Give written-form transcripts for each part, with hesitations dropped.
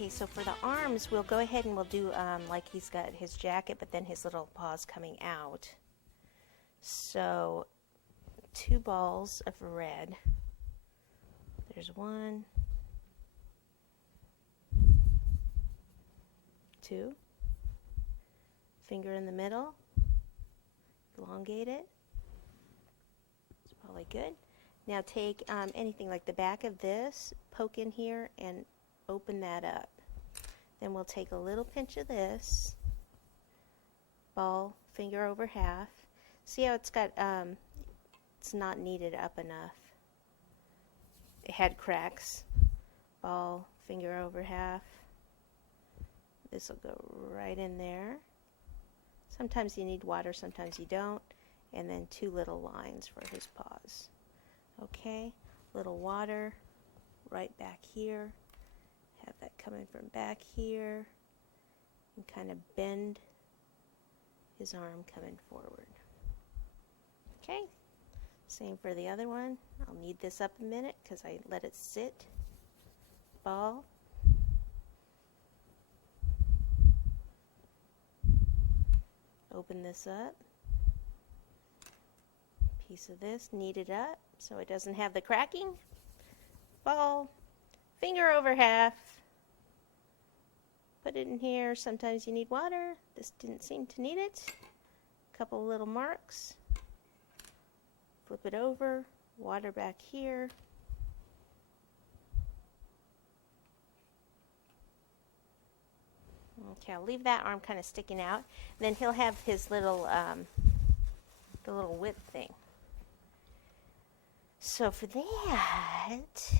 Okay, so for the arms, we'll go ahead and we'll do like he's got his jacket, but then his little paws coming out. So 2 balls of red. There's 1, 2. Finger in the middle. Elongate it. It's probably good. Now take anything like the back of this, poke in here, and open that up. Then we'll take a little pinch of this, ball, finger over half. See how it's got, it's not kneaded up enough. It had cracks. Ball, finger over half. This will go right in there. Sometimes you need water, sometimes you don't. And then 2 little lines for his paws. Okay, little water right back here. Have that coming from back here. And kind of bend his arm coming forward. Okay, same for the other one. I'll knead this up a minute because I let it sit. Ball. Open this up. Piece of this, knead it up so it doesn't have the cracking. Ball. Finger over half. Put it in here. Sometimes you need water. This didn't seem to need it. A couple little marks. Flip it over. Water back here. Okay, I'll leave that arm kind of sticking out. Then he'll have his little, the little whip thing. So for that,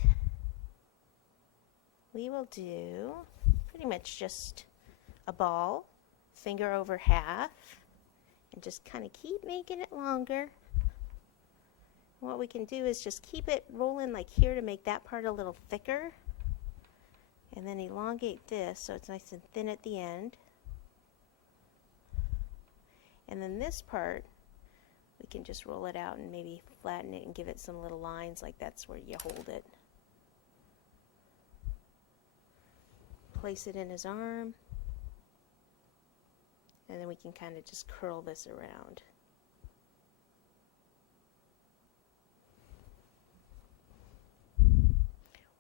we will do pretty much just a ball, finger over half, and just kind of keep making it longer. What we can do is just keep it rolling like here to make that part a little thicker. And then elongate this so it's nice and thin at the end. And then this part, we can just roll it out and maybe flatten it and give it some little lines, like that's where you hold it. Place it in his arm. And then we can kind of just curl this around.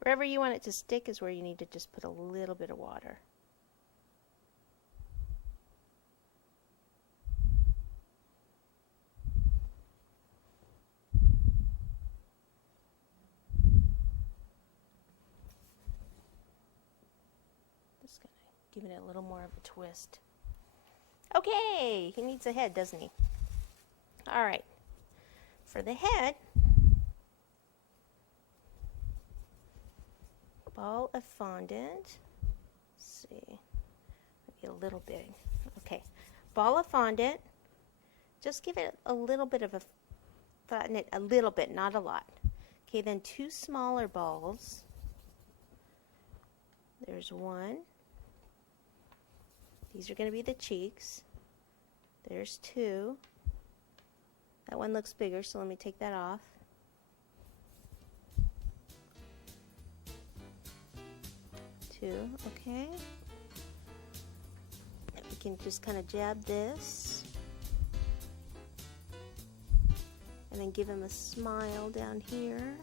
Wherever you want it to stick is where you need to just put a little bit of water. Just gonna give it a little more of a twist. Okay, he needs a head, doesn't he? All right, for the head, ball of fondant. Let's see, maybe a little big. Okay, ball of fondant. Just give it a little bit of a flatten it a little bit, not a lot. Okay, then 2 smaller balls. There's 1. These are going to be the cheeks. There's 2. That one looks bigger, so let me take that off. Okay, and we can just kind of jab this and then give him a smile down here.